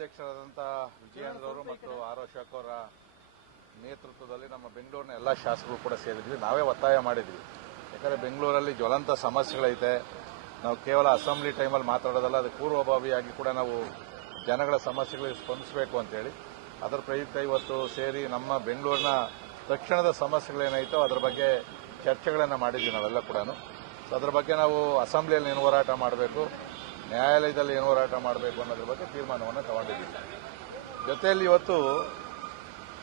ಅಧ್ಯಕ್ಷರಾದಂಥ ವಿಜಯೇಂದ್ರವರು ಮತ್ತು ಆರ್ ಅಶೋಕ್ ಅವರ ನೇತೃತ್ವದಲ್ಲಿ ನಮ್ಮ ಬೆಂಗಳೂರಿನ ಎಲ್ಲ ಶಾಸಕರು ಕೂಡ ಸೇರಿದ್ವಿ. ನಾವೇ ಒತ್ತಾಯ ಮಾಡಿದ್ವಿ. ಯಾಕಂದರೆ ಬೆಂಗಳೂರಲ್ಲಿ ಜ್ವಲಂತ ಸಮಸ್ಯೆಗಳೈತೆ. ನಾವು ಕೇವಲ ಅಸೆಂಬ್ಲಿ ಟೈಮಲ್ಲಿ ಮಾತಾಡೋದಲ್ಲ ಅದು ಪೂರ್ವಭಾವಿಯಾಗಿ ಕೂಡ ನಾವು ಜನಗಳ ಸಮಸ್ಯೆಗಳಿಗೆ ಸ್ಪಂದಿಸಬೇಕು ಅಂತೇಳಿ ಅದರ ಪ್ರಯುಕ್ತ ಇವತ್ತು ಸೇರಿ ನಮ್ಮ ಬೆಂಗಳೂರಿನ ತಕ್ಷಣದ ಸಮಸ್ಯೆಗಳೇನೈತೋ ಅದರ ಬಗ್ಗೆ ಚರ್ಚೆಗಳನ್ನು ಮಾಡಿದ್ವಿ ನಾವೆಲ್ಲ ಕೂಡ ಸೊ ಅದರ ಬಗ್ಗೆ ನಾವು ಅಸೆಂಬ್ಲಿಯಲ್ಲಿ ಏನು ಹೋರಾಟ ಮಾಡಬೇಕು ನ್ಯಾಯಾಲಯದಲ್ಲಿ ಏನು ಹೋರಾಟ ಮಾಡಬೇಕು ಅನ್ನೋದ್ರ ಬಗ್ಗೆ ತೀರ್ಮಾನವನ್ನು ತಗೊಂಡಿದ್ದೀವಿ. ಜೊತೆಯಲ್ಲಿ ಇವತ್ತು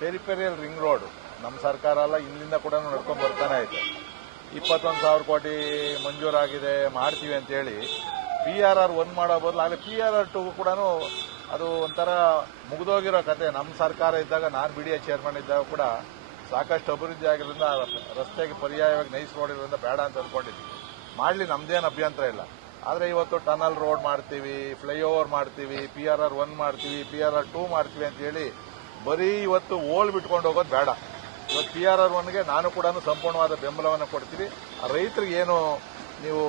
ಪೆರಿಪೆರಿಯಲ್ ರಿಂಗ್ ರೋಡ್ ನಮ್ಮ ಸರ್ಕಾರ ಅಲ್ಲ, ಇಲ್ಲಿಂದ ಕೂಡ ನಡ್ಕೊಂಡು ಬರ್ತಾನೆ ಐತೆ. ಇಪ್ಪತ್ತೊಂದು ಸಾವಿರ ಕೋಟಿ ಮಂಜೂರಾಗಿದೆ, ಮಾಡ್ತೀವಿ ಅಂತೇಳಿ ಪಿ ಆರ್ ಆರ್ ಒನ್ ಮಾಡೋ ಬದಲು ಆಗಲೇ ಪಿ ಆರ್ ಆರ್ ಟೂ ಕೂಡ ಅದು ಒಂಥರ ಮುಗಿದೋಗಿರೋ ಕತೆ. ನಮ್ಮ ಸರ್ಕಾರ ಇದ್ದಾಗ, ನಾನು ಬಿ ಡಿ ಎ ಚೇರ್ಮನ್ ಇದ್ದಾಗ ಕೂಡ ಸಾಕಷ್ಟು ಅಭಿವೃದ್ಧಿ ಆಗಿರೋದ್ರಿಂದ ರಸ್ತೆಗೆ ಪರ್ಯಾಯವಾಗಿ ನೈಸ್ ರೋಡ್ ಇರೋದ್ರಿಂದ ಬೇಡ ಅಂತ ಅಂದ್ಕೊಂಡಿದ್ವಿ ಮಾಡಲಿ, ನಮ್ದೇನು ಅಭ್ಯಂತರ ಇಲ್ಲ. ಆದರೆ ಇವತ್ತು ಟನಲ್ ರೋಡ್ ಮಾಡ್ತೀವಿ, ಫ್ಲೈಓವರ್ ಮಾಡ್ತೀವಿ ಪಿ ಆರ್ ಆರ್ ಒನ್ ಮಾಡ್ತೀವಿ ಪಿ ಆರ್ ಆರ್ ಟೂ ಮಾಡ್ತೀವಿ ಅಂತ ಹೇಳಿ ಬರೀ ಇವತ್ತು ಓಲ್ ಬಿಟ್ಕೊಂಡು ಹೋಗೋದು ಬೇಡ. ಇವತ್ತು ಪಿ ಆರ್ ಆರ್ ಒನ್ಗೆ ನಾನು ಕೂಡ ಸಂಪೂರ್ಣವಾದ ಬೆಂಬಲವನ್ನು ಕೊಡ್ತೀವಿ. ರೈತರಿಗೆ ಏನು ನೀವು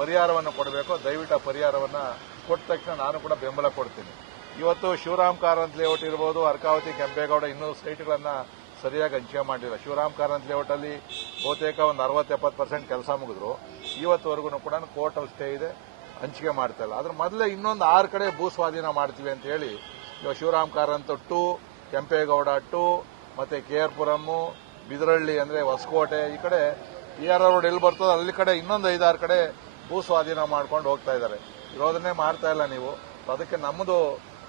ಪರಿಹಾರವನ್ನು ಕೊಡಬೇಕು, ದಯವಿಟ್ಟು ಆ ಪರಿಹಾರವನ್ನು ಕೊಟ್ಟ ತಕ್ಷಣ ನಾನು ಕೂಡ ಬೆಂಬಲ ಕೊಡ್ತೀನಿ. ಇವತ್ತು ಶಿವರಾಮ್ ಕಾರಂತ್ ಲೇಔಟ್ ಇರ್ಬೋದು, ಅರ್ಕಾವತಿ, ಕೆಂಪೇಗೌಡ ಇನ್ನೂ ಸೈಟ್ಗಳನ್ನು ಸರಿಯಾಗಿ ಹಂಚಿಕೆ ಮಾಡಿಲ್ಲ. ಶಿವರಾಮ್ ಕಾರಂತ್ ಲೇಔಟಲ್ಲಿ ಬಹುತೇಕ ಒಂದು ಅರವತ್ತು, ಎಪ್ಪತ್ತು ಪರ್ಸೆಂಟ್ ಕೆಲಸ ಮುಗಿದ್ರು. ಇವತ್ತುವರೆಗೂ ಕೂಡ ಕೋರ್ಟಲ್ಲಿ ಸ್ಟೇ ಇದೆ. ಹಂಚಿಕೆ ಮಾಡ್ತಾ ಇಲ್ಲ. ಅದ್ರ ಮೊದಲೇ ಇನ್ನೊಂದು ಆರು ಕಡೆ ಭೂ ಸ್ವಾಧೀನ ಮಾಡ್ತೀವಿ ಅಂತ ಹೇಳಿ ಇವಾಗ ಶಿವರಾಮ್ ಕಾರಂತ್ ಟು, ಕೆಂಪೇಗೌಡ ಟು, ಮತ್ತೆ ಕೆ ಆರ್ ಪುರಮ್ಮು ಬಿದರಳ್ಳಿ ಅಂದ್ರೆ ಹೊಸಕೋಟೆ, ಈ ಕಡೆ ಪಿ ಆರ್ ರೋಡ್ ಎಲ್ಲಿ ಬರ್ತದೋ ಅಲ್ಲಿ ಕಡೆ ಇನ್ನೊಂದು ಐದಾರು ಕಡೆ ಭೂ ಸ್ವಾಧೀನ ಮಾಡ್ಕೊಂಡು ಹೋಗ್ತಾ ಇದ್ದಾರೆ. ಇರೋದನ್ನೇ ಮಾಡ್ತಾ ಇಲ್ಲ ನೀವು. ಅದಕ್ಕೆ ನಮ್ಮದು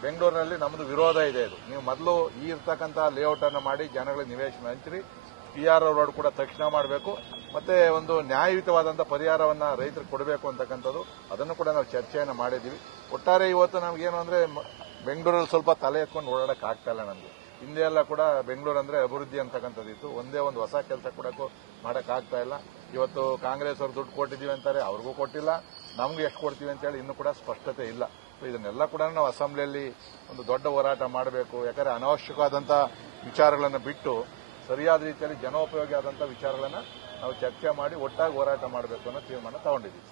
ಬೆಂಗಳೂರಿನಲ್ಲಿ ನಮ್ಮದು ವಿರೋಧ ಇದೆ ಇದು. ನೀವು ಮೊದಲು ಈ ಇರ್ತಕ್ಕಂಥ ಲೇಔಟ್ ಅನ್ನು ಮಾಡಿ ಜನಗಳಿಗೆ ನಿವೇಶನ ಹಂಚಿರಿ. ಪಿ ಆರ್ ರೋಡ್ ಕೂಡ ತಕ್ಷಣ ಮಾಡಬೇಕು. ಮತ್ತೆ ಒಂದು ನ್ಯಾಯಯುತವಾದಂಥ ಪರಿಹಾರವನ್ನ ರೈತರಿಗೆ ಕೊಡಬೇಕು ಅಂತಕ್ಕಂಥದ್ದು, ಅದನ್ನು ಕೂಡ ನಾವು ಚರ್ಚೆಯನ್ನು ಮಾಡಿದ್ದೀವಿ. ಒಟ್ಟಾರೆ ಇವತ್ತು ನಮಗೇನು ಅಂದರೆ ಬೆಂಗಳೂರಲ್ಲಿ ಸ್ವಲ್ಪ ತಲೆ ಎತ್ಕೊಂಡು ಓಡಾಡೋಕ್ಕಾಗ್ತಾ ಇಲ್ಲ ನಮಗೆ. ಹಿಂದೆ ಎಲ್ಲ ಕೂಡ ಬೆಂಗಳೂರು ಅಂದ್ರೆ ಅಭಿವೃದ್ಧಿ ಅಂತಕ್ಕಂಥದ್ದಿತ್ತು ಒಂದೇ ಒಂದು ಹೊಸ ಕೆಲಸ ಕೂಡ ಮಾಡಕ್ ಆಗ್ತಾ ಇಲ್ಲ. ಇವತ್ತು ಕಾಂಗ್ರೆಸ್ ಅವರು ದುಡ್ಡು ಕೊಟ್ಟಿದ್ದೀವಿ ಅಂತಾರೆ, ಅವ್ರಿಗೂ ಕೊಟ್ಟಿಲ್ಲ. ನಮ್ಗೆ ಎಷ್ಟು ಕೊಡ್ತೀವಿ ಅಂತೇಳಿ ಇನ್ನೂ ಕೂಡ ಸ್ಪಷ್ಟತೆ ಇಲ್ಲ. ಇದನ್ನೆಲ್ಲ ಕೂಡ ನಾವು ಅಸೆಂಬ್ಲಿಯಲ್ಲಿ ಒಂದು ದೊಡ್ಡ ಹೋರಾಟ ಮಾಡಬೇಕು. ಯಾಕಂದ್ರೆ ಅನವಶ್ಯಕವಾದಂಥ ವಿಚಾರಗಳನ್ನು ಬಿಟ್ಟು ಸರಿಯಾದ ರೀತಿಯಲ್ಲಿ ಜನೋಪಯೋಗಿ ಆದಂಥ ವಿಚಾರಗಳನ್ನು ನಾವು ಚರ್ಚೆ ಮಾಡಿ ಒಟ್ಟಾಗಿ ಹೋರಾಟ ಮಾಡಬೇಕು ಅನ್ನೋ ತೀರ್ಮಾನ ತಗೊಂಡಿದ್ದೀವಿ.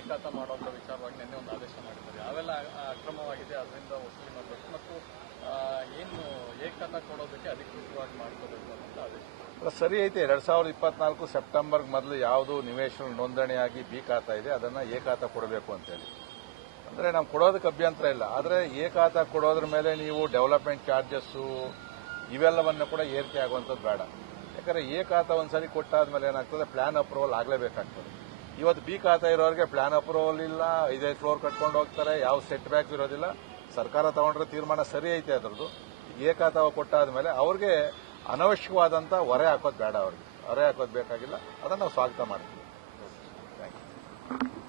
ಏಕಾತ ಮಾಡುವಂತ ವಿಚಾರವಾಗಿ ನಿನ್ನೆ ಒಂದು ಆದೇಶ ಮಾಡಿದ್ದಾರೆ. ಅವೆಲ್ಲ ಅಕ್ರಮವಾಗಿದೆ, ಅದರಿಂದ ವಸೂಲಿ ಮಾಡಬೇಕು ಮತ್ತು ಆ, ಏನು ಎ ಖಾತಾ ಕೊಡೋದಕ್ಕೆ ಅಧಿಕೃತವಾಗಿ ಮಾಡ್ಕೋಬೇಕು ಅಂತ ಆದೇಶ ಅಲ್ಲ, ಸರಿ ಐತೆ. ಎರಡ್ ಸಾವಿರದ ಇಪ್ಪತ್ನಾಲ್ಕು ಸೆಪ್ಟೆಂಬರ್ ಮೊದಲು ಯಾವುದು ನಿವೇಶನ ನೋಂದಣಿಯಾಗಿ ಬಿ ಖಾತಾ ಇದೆ. ಅದನ್ನ ಖಾತಾ ಕೊಡಬೇಕು ಅಂತೇಳಿ. ಅಂದ್ರೆ ನಾವು ಕೊಡೋದಕ್ಕೆ ಅಭ್ಯಂತರ ಇಲ್ಲ. ಆದ್ರೆ ಖಾತಾ ಕೊಡೋದ್ರ ಮೇಲೆ ನೀವು ಡೆವಲಪ್ಮೆಂಟ್ ಚಾರ್ಜಸ್ಸು ಇವೆಲ್ಲವನ್ನ ಕೂಡ ಏರಿಕೆ ಆಗುವಂಥದ್ದು ಬೇಡ. ಯಾಕಂದ್ರೆ ಎ ಖಾತಾ ಒಂದ್ಸರಿ ಕೊಟ್ಟಾದ್ಮೇಲೆ ಏನಾಗ್ತದೆ? ಪ್ಲಾನ್ ಅಪ್ರೂವಲ್ ಆಗಲೇಬೇಕಾಗ್ತದೆ. ಇವತ್ತು ಬಿ ಖಾತಾ ಇರೋರಿಗೆ ಪ್ಲಾನ್ ಅಪ್ರೂವಲ್ ಇಲ್ಲ. ಐದೈದು ಫ್ಲೋರ್ ಕಟ್ಕೊಂಡು ಹೋಗ್ತಾರೆ. ಯಾವ ಸೆಟ್ ಬ್ಯಾಕ್ ಇರೋದಿಲ್ಲ. ಸರ್ಕಾರ ತಗೊಂಡ್ರೆ ತೀರ್ಮಾನ ಸರಿ ಐತೆ ಅದರದ್ದು. ಏಕಾತವ ಕೊಟ್ಟಾದ ಮೇಲೆ ಅವ್ರಿಗೆ ಅನವಶ್ಯಕವಾದಂಥ ಹೊರೆ ಹಾಕೋದು ಬೇಡ ಅವ್ರಿಗೆ. ಹೊರೆ ಹಾಕೋದು ಬೇಕಾಗಿಲ್ಲ. ಅದನ್ನು ನಾವು ಸ್ವಾಗತ ಮಾಡ್ತೀವಿ. Thank you